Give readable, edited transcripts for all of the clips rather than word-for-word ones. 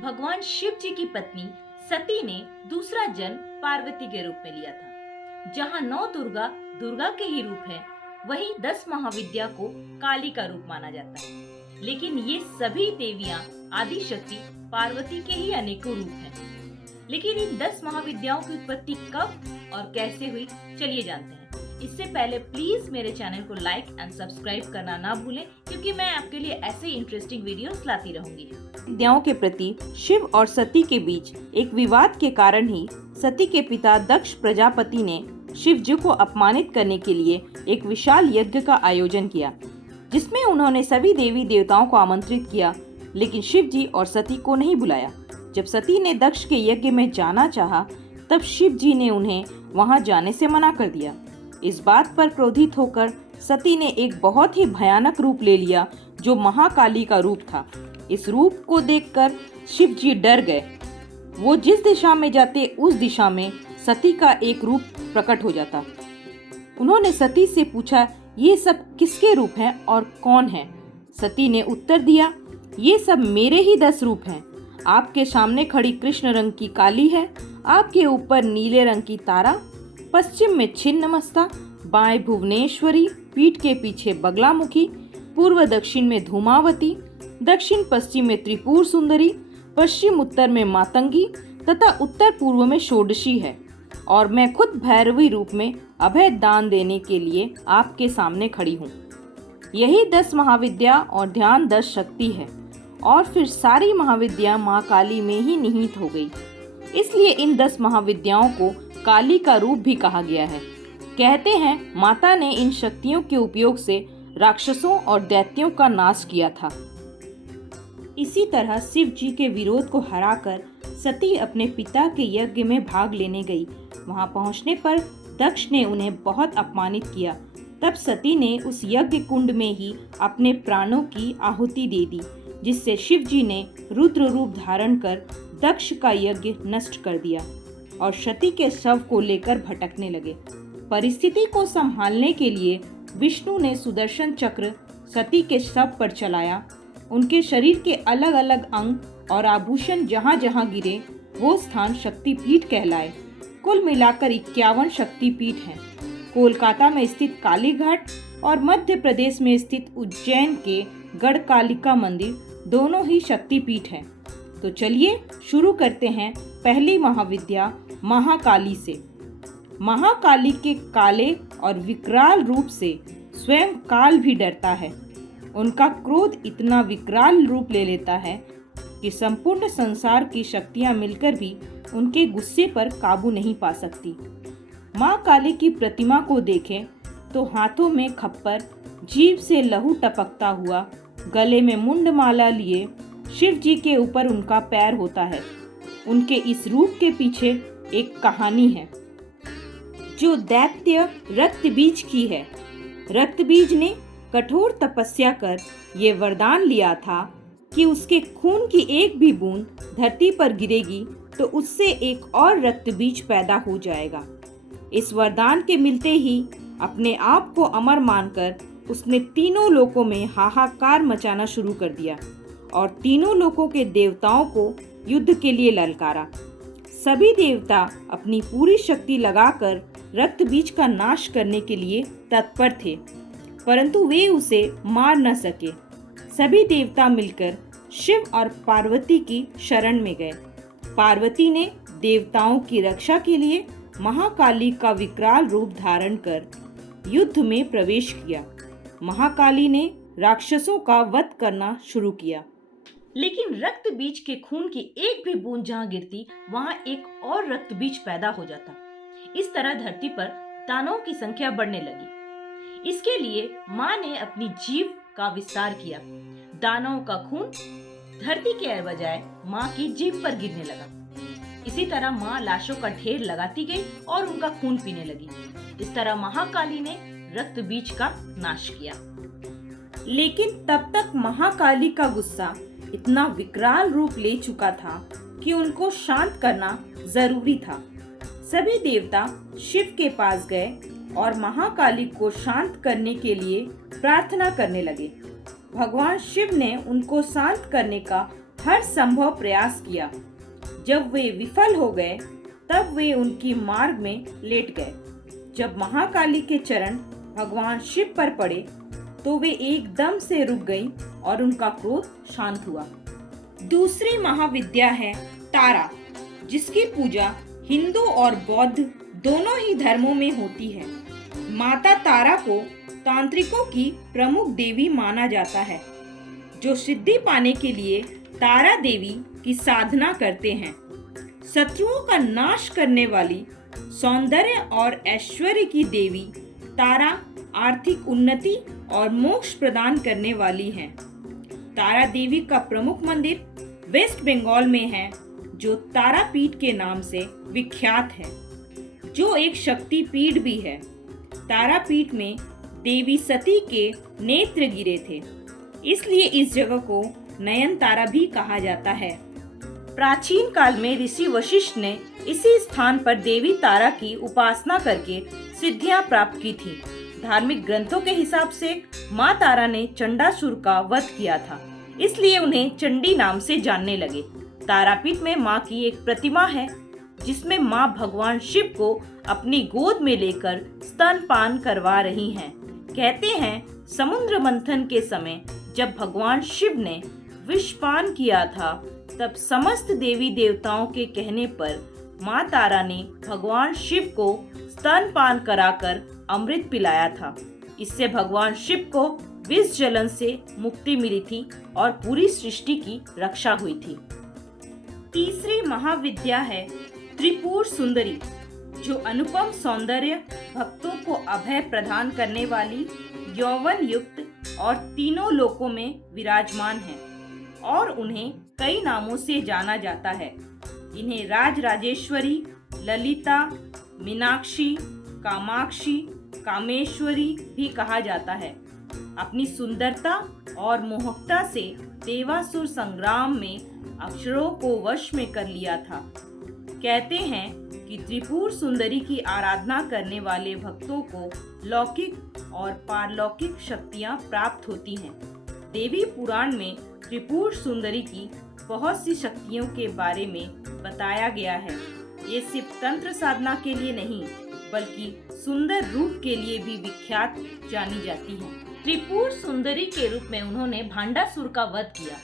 भगवान शिव जी की पत्नी सती ने दूसरा जन्म पार्वती के रूप में लिया था। जहाँ 9 दुर्गा दुर्गा के ही रूप है, वहीं 10 महाविद्या को काली का रूप माना जाता है। लेकिन ये सभी देवियां आदि शक्ति पार्वती के ही अनेकों रूप हैं। लेकिन इन 10 महाविद्याओं की उत्पत्ति कब और कैसे हुई, चलिए जानते हैं। इससे पहले प्लीज मेरे चैनल को लाइक एंड सब्सक्राइब करना ना भूलें, क्योंकि मैं आपके लिए ऐसे इंटरेस्टिंग वीडियोस लाती रहूंगी। विद्याओं के प्रति शिव और सती के बीच एक विवाद के कारण ही सती के पिता दक्ष प्रजापति ने शिव जी को अपमानित करने के लिए एक विशाल यज्ञ का आयोजन किया, जिसमें उन्होंने सभी देवी देवताओं को आमंत्रित किया, लेकिन शिव जी और सती को नहीं बुलाया। जब सती ने दक्ष के यज्ञ में जाना चाहा, तब शिव जी ने उन्हें वहां जाने से मना कर दिया। इस बात पर क्रोधित होकर सती ने एक बहुत ही भयानक रूप ले लिया, जो महाकाली का रूप था। इस रूप को देखकर शिव जी डर गए। वो जिस दिशा में जाते, उस दिशा में सती का एक रूप प्रकट हो जाता। उन्होंने सती से पूछा, ये सब किसके रूप हैं और कौन है? सती ने उत्तर दिया, ये सब मेरे ही 10 रूप हैं। आपके सामने खड़ी कृष्ण रंग की काली है, आपके ऊपर नीले रंग की तारा, पश्चिम में छिन्नमस्ता, बाएं भुवनेश्वरी, पीठ के पीछे बगलामुखी, पूर्व दक्षिण में धूमावती, दक्षिण पश्चिम में त्रिपुर सुंदरी, पश्चिम उत्तर में मातंगी तथा उत्तर पूर्व में षोडशी है। और मैं खुद भैरवी रूप में अभय दान देने के लिए आपके सामने खड़ी हूँ। यही 10 महाविद्या और ध्यान 10 शक्ति है। और फिर सारी महाविद्या माँ काली में ही निहित हो गई। इसलिए इन 10 महाविद्याओं को काली का रूप भी कहा गया है। कहते हैं माता ने इन शक्तियों के उपयोग से राक्षसों और दैत्यों का नाश किया था। इसी तरह शिव जी के विरोध को हराकर सती अपने पिता के यज्ञ में भाग लेने गई। वहां पहुंचने पर दक्ष ने उन्हें बहुत अपमानित किया। तब सती ने उस यज्ञ कुंड में ही अपने प्राणों की आहुति दे दी, जिससे शिव जी ने रुद्र रूप धारण कर दक्ष का यज्ञ नष्ट कर दिया और सती के शव को लेकर भटकने लगे। परिस्थिति को संभालने के लिए विष्णु ने सुदर्शन चक्र सती के शव पर चलाया। उनके शरीर के अलग अलग अंग और आभूषण जहाँ जहाँ गिरे, वो स्थान शक्तिपीठ कहलाए। कुल मिलाकर 51 शक्तिपीठ हैं। कोलकाता में स्थित काली घाट और मध्य प्रदेश में स्थित उज्जैन के गढ़कालिका मंदिर दोनों ही शक्तिपीठ हैं। तो चलिए शुरू करते हैं पहली महाविद्या महाकाली से। महाकाली के काले और विकराल रूप से स्वयं काल भी डरता है। उनका क्रोध इतना विकराल रूप ले लेता है कि संपूर्ण संसार की शक्तियां मिलकर भी उनके गुस्से पर काबू नहीं पा सकती। माँ काली की प्रतिमा को देखें तो हाथों में खप्पर, जीभ से लहू टपकता हुआ, गले में मुंडमाला लिए शिव जी के ऊपर उनका पैर होता है। उनके इस रूप के पीछे एक कहानी है, जो दैत्य रक्तबीज की है। रक्तबीज ने कठोर तपस्या कर ये वरदान लिया था कि उसके खून की एक भी बूंद धरती पर गिरेगी तो उससे एक और रक्तबीज पैदा हो जाएगा। इस वरदान के मिलते ही अपने आप को अमर मानकर उसने तीनों लोकों में हाहाकार मचाना शुरू कर दिया और तीनों लोकों के देवताओं को युद्ध के लिए ललकारा। सभी देवता अपनी पूरी शक्ति लगाकर रक्तबीज का नाश करने के लिए तत्पर थे, परंतु वे उसे मार न सके। सभी देवता मिलकर शिव और पार्वती की शरण में गए। पार्वती ने देवताओं की रक्षा के लिए महाकाली का विकराल रूप धारण कर युद्ध में प्रवेश किया। महाकाली ने राक्षसों का वध करना शुरू किया। लेकिन रक्त बीज के खून की एक भी बूंद जहाँ गिरती, वहाँ एक और रक्त बीज पैदा हो जाता। इस तरह धरती पर दानवों की संख्या बढ़ने लगी। इसके लिए माँ ने अपनी जीभ का विस्तार किया। दानवों का खून धरती के बजाय माँ की जीभ पर गिरने लगा। इसी तरह माँ लाशों का ढेर लगाती गई और उनका खून पीने लगी। इस तरह महाकाली ने रक्त बीज का नाश किया। लेकिन तब तक महाकाली का गुस्सा इतना विकराल रूप ले चुका था कि उनको शांत करना जरूरी था। सभी देवता शिव के पास गए और महाकाली को शांत करने के लिए प्रार्थना करने लगे। भगवान शिव ने उनको शांत करने का हर संभव प्रयास किया। जब वे विफल हो गए तब वे उनकी मार्ग में लेट गए। जब महाकाली के चरण भगवान शिव पर पड़े तो वे एकदम से रुक गईं और उनका क्रोध शांत हुआ। दूसरी महाविद्या है तारा, जिसकी पूजा हिंदू और बौद्ध दोनों ही धर्मों में होती है। माता तारा को तांत्रिकों की प्रमुख देवी माना जाता है, जो सिद्धि पाने के लिए तारा देवी की साधना करते हैं। शत्रुओं का नाश करने वाली, सौंदर्य और ऐश्वर्य की देवी तारा आर्थिक उन्नति और मोक्ष प्रदान करने वाली हैं। तारा देवी का प्रमुख मंदिर वेस्ट बंगाल में है, जो तारापीठ के नाम से विख्यात है, जो एक शक्ति पीठ भी है। तारापीठ में देवी सती के नेत्र गिरे थे, इसलिए इस जगह को नयनतारा भी कहा जाता है। प्राचीन काल में ऋषि वशिष्ठ ने इसी स्थान पर देवी तारा की उपासना करके सिद्धियां प्राप्त की थी। धार्मिक ग्रंथों के हिसाब से माँ तारा ने चंडासुर का वध किया था, इसलिए उन्हें चंडी नाम से जानने लगे। तारापीठ में माँ की एक प्रतिमा है, जिसमें माँ भगवान शिव को अपनी गोद में लेकर स्तनपान करवा रही हैं। कहते हैं समुद्र मंथन के समय जब भगवान शिव ने विषपान किया था, तब समस्त देवी देवताओं के कहने पर माँ तारा ने भगवान शिव को स्तनपान कराकर अमृत पिलाया था। इससे भगवान शिव को विष जलन से मुक्ति मिली थी और पूरी सृष्टि की रक्षा हुई थी। तीसरी महाविद्या है त्रिपुर सुंदरी, जो अनुपम सौंदर्य, भक्तों को अभय प्रदान करने वाली, यौवन युक्त और तीनों लोकों में विराजमान है और उन्हें कई नामों से जाना जाता है। इन्हें राजराजेश्वरी, ललिता, मीनाक्षी, कामाक्षी, कामेश्वरी भी कहा जाता है। अपनी सुंदरता और मोहकता से देवासुर संग्राम में अक्षरों को वश में कर लिया था। कहते हैं कि त्रिपुर सुंदरी की आराधना करने वाले भक्तों को लौकिक और पारलौकिक शक्तियां प्राप्त होती हैं। देवी पुराण में त्रिपुर सुंदरी की बहुत सी शक्तियों के बारे में बताया गया है। ये सिर्फ तंत्र साधना के लिए नहीं, बल्कि सुंदर रूप के लिए भी विख्यात जानी जाती हैं। त्रिपुर सुंदरी के रूप में उन्होंने भांडासुर का वध किया,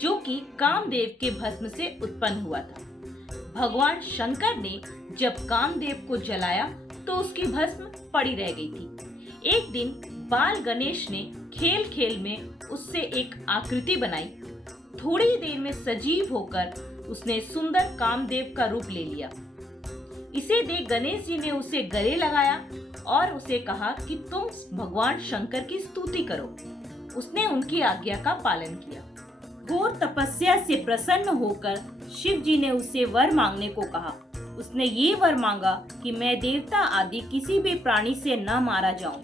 जो कि कामदेव के भस्म से उत्पन्न हुआ था। भगवान शंकर ने जब कामदेव को जलाया तो उसकी भस्म पड़ी रह गई थी। एक दिन बाल गणेश ने खेल खेल में उससे एक आकृति बनाई। थोड़ी ही देर में सजीव होकर उसने सुंदर कामदेव का रूप ले लिया। इसे देख गणेश जी ने उसे गले लगाया और उसे कहा कि तुम भगवान शंकर की स्तुति करो। उसने उनकी आज्ञा का पालन किया। घोर तपस्या से प्रसन्न होकर शिव जी ने उससे वर मांगने को कहा। उसने ये वर मांगा कि मैं देवता आदि किसी भी प्राणी से न मारा जाऊं।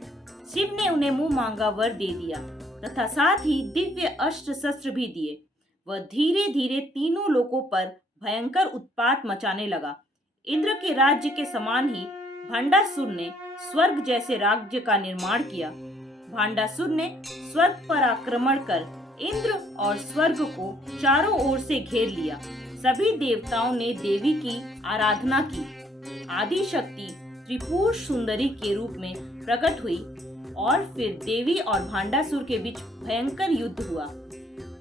शिव ने उन्हें मुंह मांगा वर दे दिया तथा साथ ही दिव्य अस्त्र शस्त्र भी दिए। वह धीरे धीरे तीनों लोकों पर भयंकर उत्पात मचाने लगा। इंद्र के राज्य के समान ही भांडासुर ने स्वर्ग जैसे राज्य का निर्माण किया। भांडासुर ने स्वर्ग पर आक्रमण कर इंद्र और स्वर्ग को चारों ओर से घेर लिया। सभी देवताओं ने देवी की आराधना की। आदि शक्ति त्रिपुर सुंदरी के रूप में प्रकट हुई और फिर देवी और भांडासुर के बीच भयंकर युद्ध हुआ।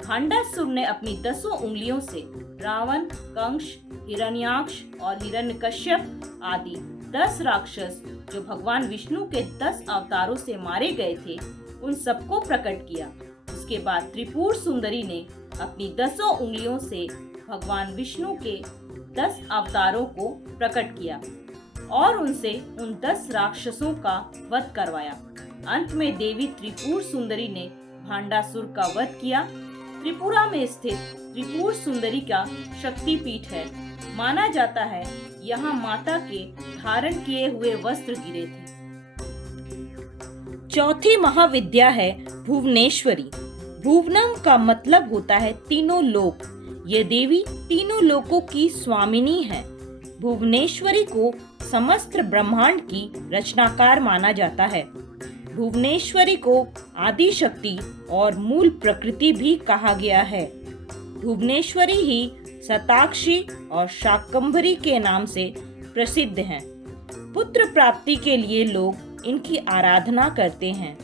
भांडासुर ने अपनी 10 उंगलियों से रावण, कंस, हिरण्याक्ष और हिरण्यकश्यप आदि 10 राक्षस जो भगवान विष्णु के 10 अवतारों से मारे गए थे, उन सबको प्रकट किया। उसके बाद त्रिपुर सुंदरी ने अपनी 10 उंगलियों से भगवान विष्णु के 10 अवतारों को प्रकट किया और उनसे उन 10 राक्षसों का वध करवाया। अंत में देवी त्रिपुर सुंदरी ने भांडासुर का वध किया। त्रिपुरा में स्थित त्रिपुर सुंदरी का शक्तिपीठ है। माना जाता है यहाँ माता के धारण किए हुए वस्त्र गिरे थे। चौथी महाविद्या है भुवनेश्वरी। भुवनम का मतलब होता है तीनों लोक। ये देवी तीनों लोकों की स्वामिनी है। भुवनेश्वरी को समस्त ब्रह्मांड की रचनाकार माना जाता है। भुवनेश्वरी को आदि शक्ति और मूल प्रकृति भी कहा गया है। भुवनेश्वरी ही शताक्षी और शाकंभरी के नाम से प्रसिद्ध हैं। पुत्र प्राप्ति के लिए लोग इनकी आराधना करते हैं।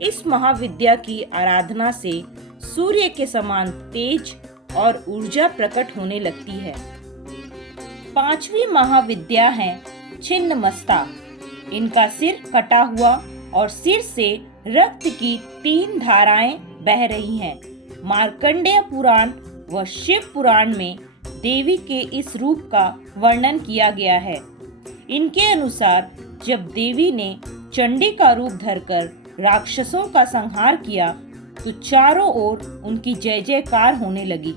इस महाविद्या की आराधना से सूर्य के समान तेज और ऊर्जा प्रकट होने लगती है। पांचवी महाविद्या है छिन्नमस्ता। इनका सिर कटा हुआ और सिर से रक्त की 3 धाराएं बह रही हैं। मार्कंडेय पुराण व शिव पुराण में देवी के इस रूप का वर्णन किया गया है। इनके अनुसार जब देवी ने चंडी का रूप धरकर राक्षसों का संहार किया तो चारों ओर उनकी जय जयकार होने लगी।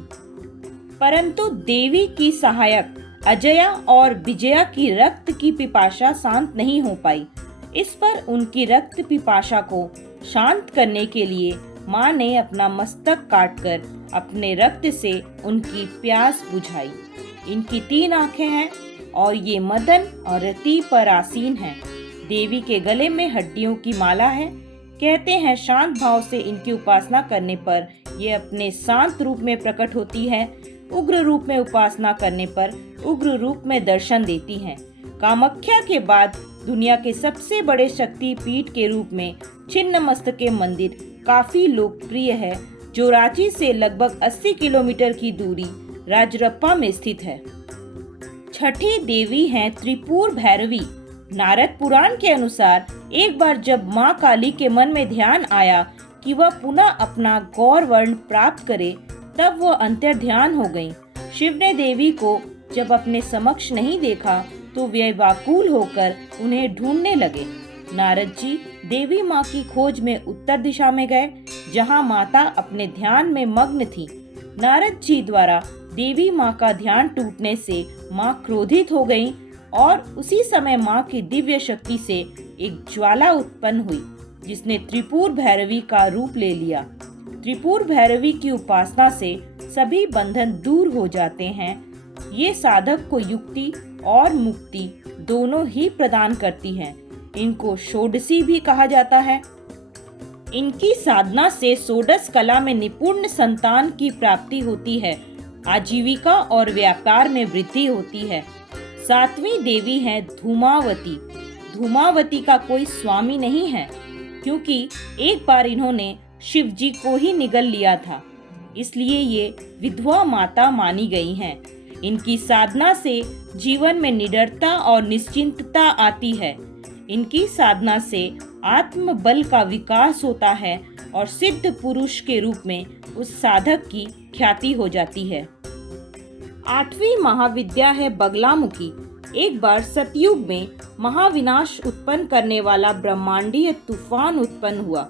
परंतु देवी की सहायक अजया और विजया की रक्त की पिपासा शांत नहीं हो पाई। इस पर उनकी रक्त पिपासा को शांत करने के लिए माँ ने अपना मस्तक काटकर अपने रक्त से उनकी प्यास बुझाई। इनकी 3 आंखें हैं और ये मदन और रति पर आसीन हैं। देवी के गले में हड्डियों की माला है। कहते हैं शांत भाव से इनकी उपासना करने पर ये अपने शांत रूप में प्रकट होती है। उग्र रूप में उपासना करने पर उग्र रूप में दर्शन देती हैं। कामाख्या के बाद दुनिया के सबसे बड़े शक्ति पीठ के रूप में छिन्नमस्तिका मंदिर काफी लोकप्रिय है, जो रांची से लगभग 80 किलोमीटर की दूरी राजरप्पा में स्थित है। छठी देवी हैं त्रिपुर भैरवी। नारद पुराण के अनुसार एक बार जब माँ काली के मन में ध्यान आया कि वह पुनः अपना गौर वर्ण प्राप्त करे, तब वह अंतर्ध्यान हो गईं। शिव ने देवी को जब अपने समक्ष नहीं देखा तो वे व्याकुल होकर उन्हें ढूंढने लगे। नारद जी देवी माँ की खोज में उत्तर दिशा में गए, जहाँ माता अपने ध्यान में मग्न थी। नारद जी द्वारा देवी माँ का ध्यान टूटने से माँ क्रोधित हो गईं और उसी समय माँ की दिव्य शक्ति से एक ज्वाला उत्पन्न हुई, जिसने त्रिपुर भैरवी का रूप ले लिया। त्रिपुर भैरवी की उपासना से सभी बंधन दूर हो जाते हैं। ये साधक को युक्ति और मुक्ति दोनों ही प्रदान करती हैं। इनको षोडशी भी कहा जाता है। इनकी साधना से षोडश कला में निपुण संतान की प्राप्ति होती है। आजीविका और व्यापार में वृद्धि होती है। 7वीं देवी है धूमावती। धूमावती का कोई स्वामी नहीं है, क्योंकि एक बार इन्होंने शिव जी को ही निगल लिया था, इसलिए ये विधवा माता मानी गई हैं। इनकी साधना से जीवन में निडरता और निश्चिंतता आती है। इनकी साधना से आत्म बल का विकास होता है और सिद्ध पुरुष के रूप में उस साधक की ख्याति हो जाती है। 8वीं महाविद्या है बगलामुखी। एक बार सतयुग में महाविनाश उत्पन्न करने वाला ब्रह्मांडीय तूफान उत्पन्न हुआ,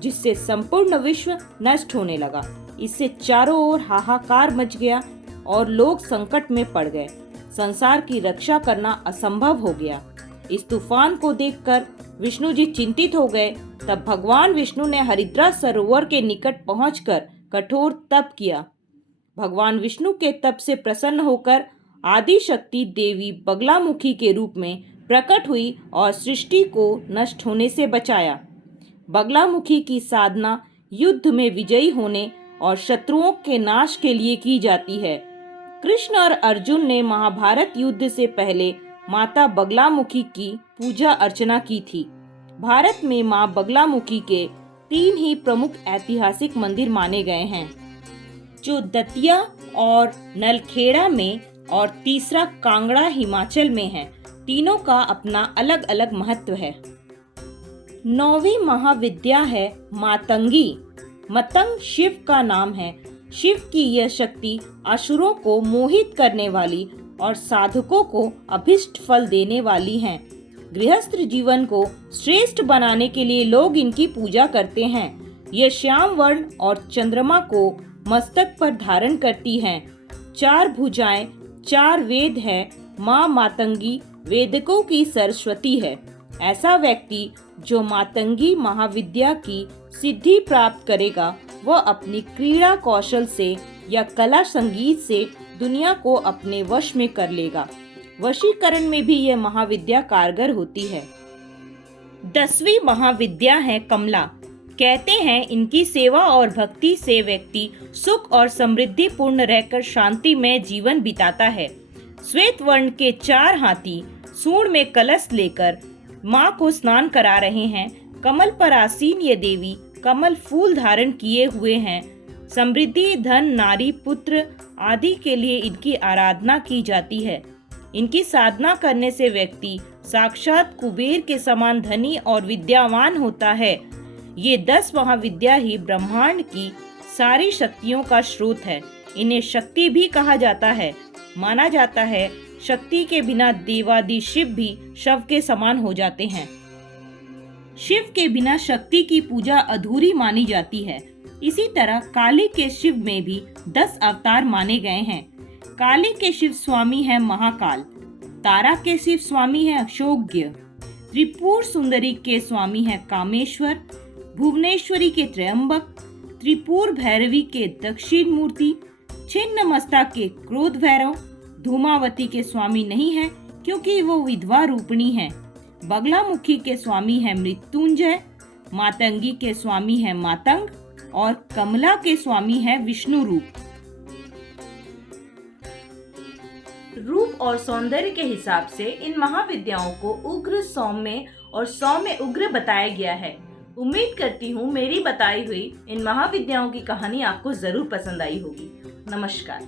जिससे संपूर्ण विश्व नष्ट होने लगा। इससे चारों ओर हाहाकार मच गया और लोग संकट में पड़ गए। संसार की रक्षा करना असंभव हो गया। इस तूफान को देखकर विष्णु जी चिंतित हो गए। तब भगवान विष्णु ने हरिद्रा सरोवर के निकट पहुंचकर कठोर तप किया। भगवान विष्णु के तप से प्रसन्न होकर आदि शक्ति देवी बगलामुखी के रूप में प्रकट हुई और सृष्टि को नष्ट होने से बचाया। बगलामुखी की साधना युद्ध में विजयी होने और शत्रुओं के नाश के लिए की जाती है। कृष्ण और अर्जुन ने महाभारत युद्ध से पहले माता बगलामुखी की पूजा अर्चना की थी। भारत में मां बगलामुखी के 3 ही प्रमुख ऐतिहासिक मंदिर माने गए हैं, जो दतिया और नलखेड़ा में और तीसरा कांगड़ा हिमाचल में है। तीनों का अपना अलग अलग महत्व है। 9वीं महाविद्या है मातंगी। मतंग शिव का नाम है। शिव की यह शक्ति असुरों को मोहित करने वाली और साधकों को अभिष्ट फल देने वाली है। गृहस्थ जीवन को श्रेष्ठ बनाने के लिए लोग इनकी पूजा करते हैं। यह श्याम वर्ण और चंद्रमा को मस्तक पर धारण करती हैं। 4 भुजाएं, 4 वेद है। माँ मातंगी वेदकों की सरस्वती है। ऐसा व्यक्ति जो मातंगी महाविद्या की सिद्धि प्राप्त करेगा, वह अपनी क्रीड़ा कौशल से या कला संगीत से दुनिया को अपने वश में कर लेगा। वशीकरण में भी यह महाविद्या कारगर होती है। 10वीं महाविद्या है कमला। कहते हैं इनकी सेवा और भक्ति से व्यक्ति सुख और समृद्धि पूर्ण रहकर शांति में जीवन बिताता है। श्वेत वर्ण के 4 हाथी सूंड में कलश लेकर माँ को स्नान करा रहे हैं। कमल पर आसीन ये देवी कमल फूल धारण किए हुए हैं। समृद्धि, धन, नारी, पुत्र आदि के लिए इनकी आराधना की जाती है। इनकी साधना करने से व्यक्ति साक्षात कुबेर के समान धनी और विद्यावान होता है। ये 10 महाविद्या ही ब्रह्मांड की सारी शक्तियों का स्रोत है। इन्हें शक्ति भी कहा जाता है। माना जाता है शक्ति के बिना देवादि शिव भी शव के समान हो जाते हैं। शिव के बिना शक्ति की पूजा अधूरी मानी जाती है। इसी तरह काली के शिव में भी 10 अवतार माने गए हैं। काली के शिव स्वामी है महाकाल, तारा के शिव स्वामी है अशोक्य, त्रिपुर सुंदरी के स्वामी है कामेश्वर, भुवनेश्वरी के त्रयंबक, त्रिपुर भैरवी के दक्षिण मूर्ति, छिन्न मस्ता के क्रोध भैरव, धूमावती के स्वामी नहीं है क्योंकि वो विधवा रूपणी है, बगलामुखी के स्वामी है मृत्युंजय, मातंगी के स्वामी है मातंग और कमला के स्वामी है विष्णु रूप और सौंदर्य के हिसाब से इन महाविद्याओं को उग्र, सौम्य और सौम्य उग्र बताया गया है। उम्मीद करती हूँ मेरी बताई हुई इन महाविद्याओं की कहानी आपको जरूर पसंद आई होगी। नमस्कार।